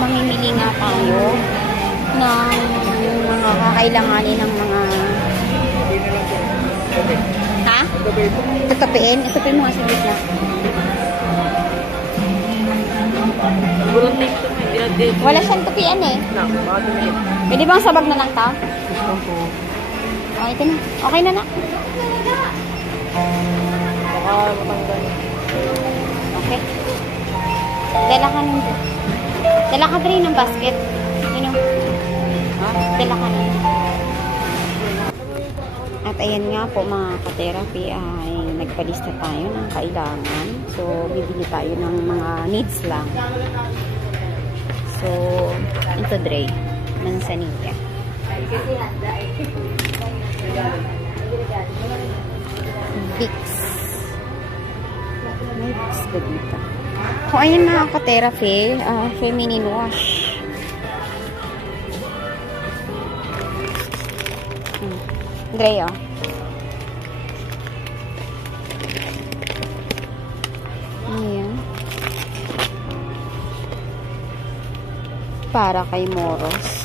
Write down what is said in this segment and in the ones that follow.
mamimili nga tayo ng mga kakailanganin ng mga ha? Tutupiin? Tutupiin mo nga sa gitna. Wala siyang tupian eh. Pwede bang sabag na lang ta? Okay, ito na. Okay na na. Okay. Dala ka nun. Dala ka rin ng basket. Dala ka nun. At ayan nga po mga ka-therapy ay nagpalista tayo ng kailangan. So, bibili tayo ng mga needs lang. So, ito Dre. Manzanilla. Vicks. May Vicks ba dito? So, ayan mga ka-therapy. Feminine wash. Dre, oh. Ayan. Para kay Moros.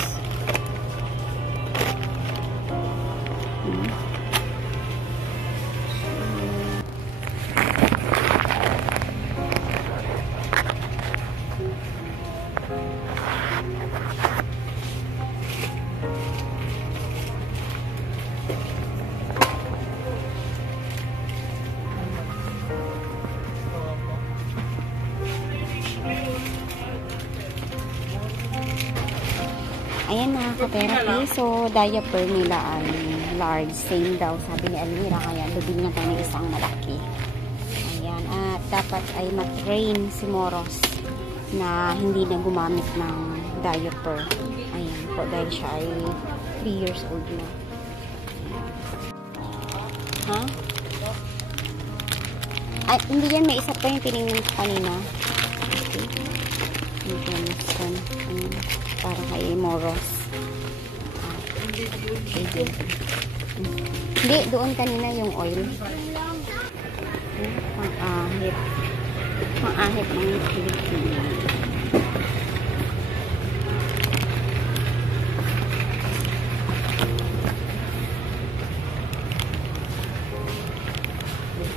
Ayan na, ka-therapy. So, diaper nila ay large. Same daw, sabi ni Almira. Kaya, bibili na tayo ng isang malaki. Ayan. At dapat ay matrain si Moros na hindi na gumamit ng diaper. Ayan po, dahil siya ay 3 years old na. Ha? Ay, hindi yan. May isa pa yung tinignan ko kanina. Okay. Ayan. Para kay Moros. Okay. Hindi, doon kanina yung oil. Pang-ahit. Pang-ahit ng Pilipino.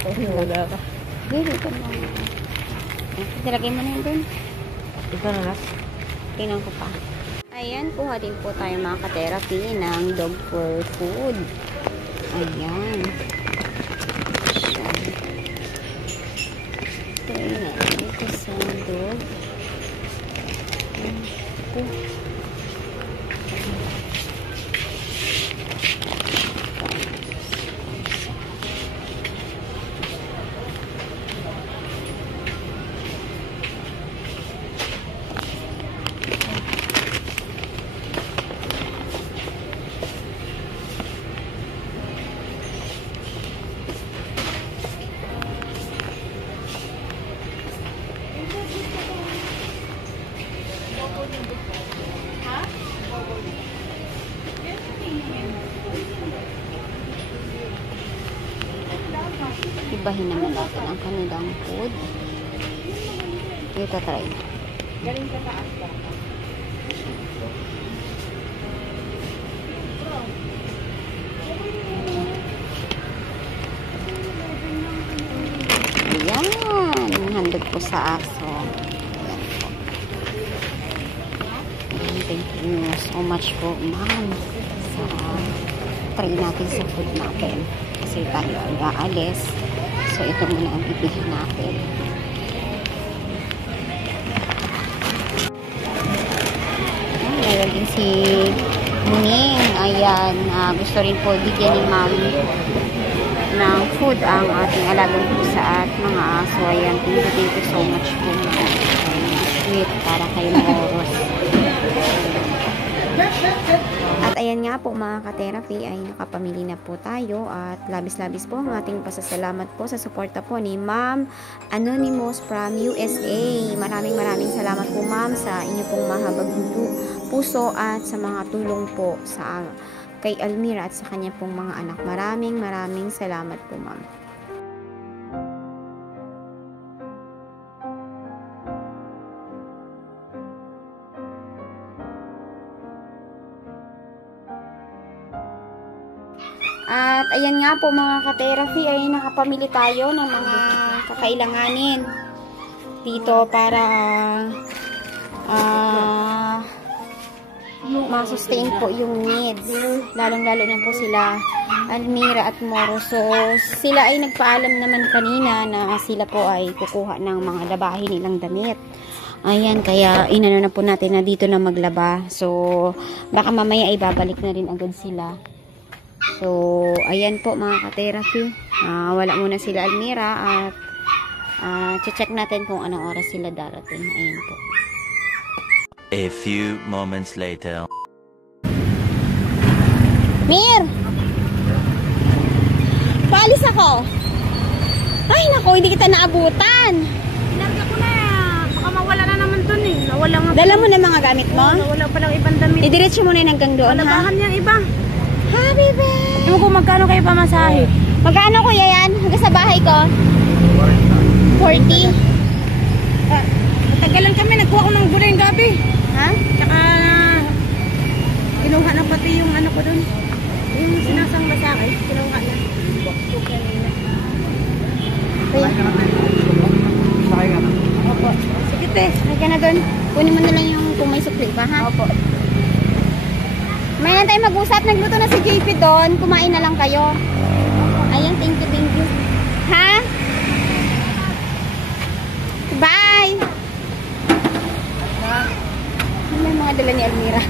Wala ka. Hindi, ito na. Dilagay mo na yun dun. Ito na lang. Tingnan ko pa. Ayan, kuha din po tayo mga ka-therapy ng dog fur food. Ayan. Ito na. Ito sa dog. Ito. Ibahin naman natin ang kanilang food. Ito try. Galing ka taas ka. Ayan. Handog po sa aso. Ayan po. Thank you so much po, ma'am, sa try natin sa food natin. Kasi tayo ay aalis. So, ito muna ang bibilhin natin. Meron din si Muning. Ayan. Gusto rin po bigyan ni ma'am ng food ang ating alagang pusa at mga aso. Ayan. Thank you so much po. Sweet para kay Moros. At ayan nga po mga ka-therapy ay nakapamili na po tayo at labis-labis po ang ating pasasalamat po sa suporta po ni Ma'am Anonymous from USA. Maraming salamat po ma'am sa inyo pong mahabag puso at sa mga tulong po sa kay Almira at sa kanya pong mga anak. Maraming salamat po ma'am. At ayan nga po mga ka-therapy, ay nakapamili tayo ng mga kakailanganin dito para masustain po yung needs. Lalong-lalo na po sila Almira at Moro. So, sila ay nagpaalam naman kanina na sila po ay kukuha ng mga labahin nilang damit. Ayan, kaya inano na po natin na dito na maglaba. So, baka mamaya ay babalik na rin agad sila. So, ayan po mga ka-therapy. Wala muna sila Almira at check natin kung anong oras sila darating. Ayan po. A few moments later. Mir! Paalis ako! Ay, naku, hindi kita naabutan! Inarga ko na. Baka mawala na naman dun eh. Nawala nga. Dala mo na mga gamit mo? Nawala pa lang ibang damit. Idiretso mo na yun hanggang doon, ha? Labahan niyang iba. Happy babe! Ewan ko magkano kayo pamasahe. Magkano kuya yan? Hanggang sa bahay ko? 40. Matagalan kami. Nagkuha ko ng gulay ng gabi. Ha? Tsaka kinuha na pati yung ano ko dun. Yung sinasangla sa akin. Kinuha na. Kuya. Opo. Sige te. Hay ka na doon. Kunin mo na lang yung kung may sukli pa, ha? Opo. May na tayo mag-usap. Nagluto na si JP doon. Kumain na lang kayo. Ayan, thank you, thank you. Ha? Bye! Ano yung mga dala ni Almira?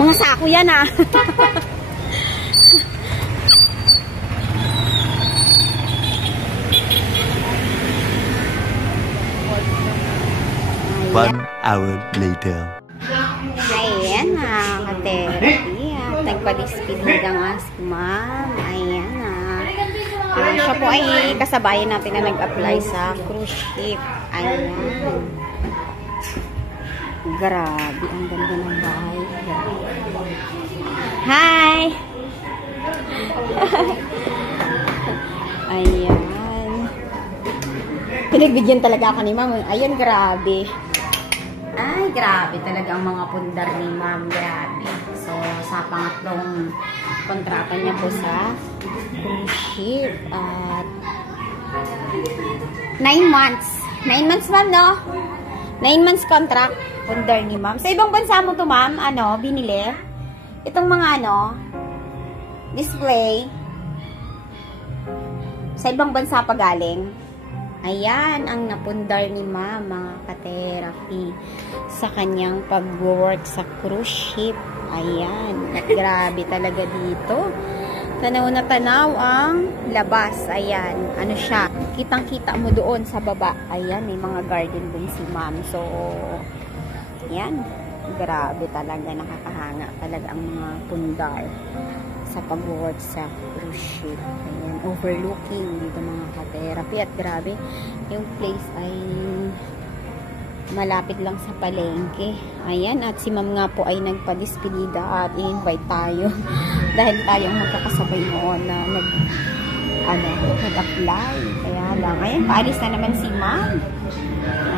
Mga sako yan, ah. One hour later. Ayan na, ka-therapy. Nagpa-dispedigang as ma'am. Ayan na. Siya po ay kasabayan natin na nag-apply sa cruise ship. Ayan. Grabe, ang ganda ng bahay. Hi! Ayan. Pinagbigyan talaga ako ni ma'am. Ayun, grabe. Ay, grabe talaga ang mga pundar ni ma'am. Grabe. So, sa pangatlong kontrata niya po sa cruise ship. At 9 months. 9 months, ma'am, no? 9 months contract. Pundar ni ma'am. Sa ibang bansa mo to, ma'am, ano, binili? Itong mga, ano, display. Sa ibang bansa pa galing. Ayan, ang napundar ni ma'am, mga ka-therapy, sa kanyang pag-work sa cruise ship. Ayan, at grabe talaga dito. Tanaw na tanaw ang labas. Ayan, ano siya, kitang-kita mo doon sa baba. Ayan, may mga garden dun si ma'am. So, ayan, grabe talaga, nakakahanga talaga ang mga pundar sa pag-work sa cruise ship. Ayan, overlooking dito mga ka-therapy. At grabe, yung place ay malapit lang sa palengke. Ayan, at si ma'am nga po ay nagpa-dispedida at i-invite tayo dahil tayong magkakasabay noon na nag-apply. Kaya lang, ayan, paalis na naman si ma'am.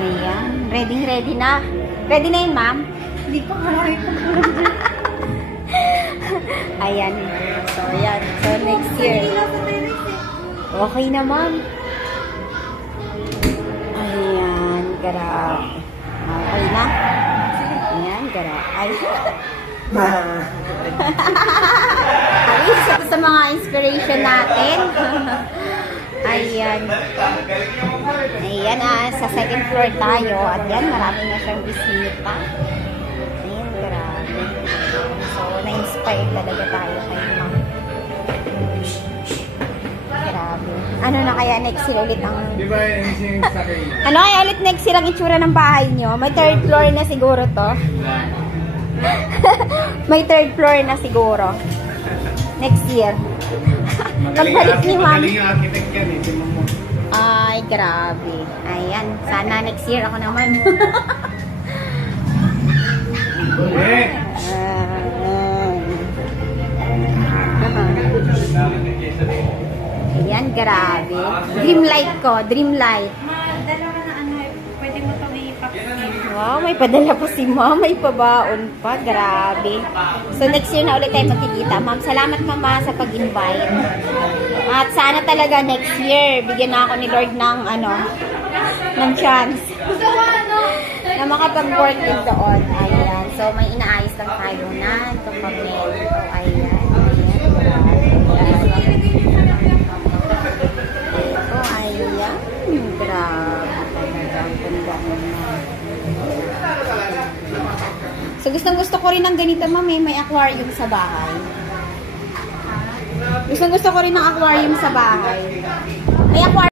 Ayan, ready na. Ready na yun, ma'am? Hindi pa kaya ko. Ayan. So, ayan. So, next year. Okay na, ma'am. Ayan. Grabe. Okay na. Ayan. Grabe. Ay. Ay, isa sa mga inspiration natin. Ayan. Ayan, sa second floor tayo. At yan, marami na siyang bisita. Ayan, grabe. So, na-inspire talaga tayo kay ma'am. Grabe. Ano na kaya next year ulit ang... Ano kaya ulit next year ang itsura ng bahay nyo? May third floor na siguro to. May third floor na siguro. Next year. Pagbalik ni ma'am. Ay, grabe. Ayan. Sana next year ako naman. Ayan, grabe. Dream light ko. Dream light. Dalawa na ano, pwede mo itong ipack. Wow, may padala pa si ma'am. May pabaon pa. Grabe. So, next year na ulit tayo magkikita. Ma'am, salamat mama sa pag-invite. At sana talaga next year, bigyan na ako ni Lord ng, ng chance. Na makapag-work din doon. Ayan. So, may inaayos lang tayo na. Itong pag-mail. So, ayan. Ito, ayan. Grabe. Ang ganda naman. So, gustong-gusto ko rin ng ganito, ma'am. May aquarium sa bahay. Gustong-gusto ko rin ng aquarium sa bahay. May aquarium.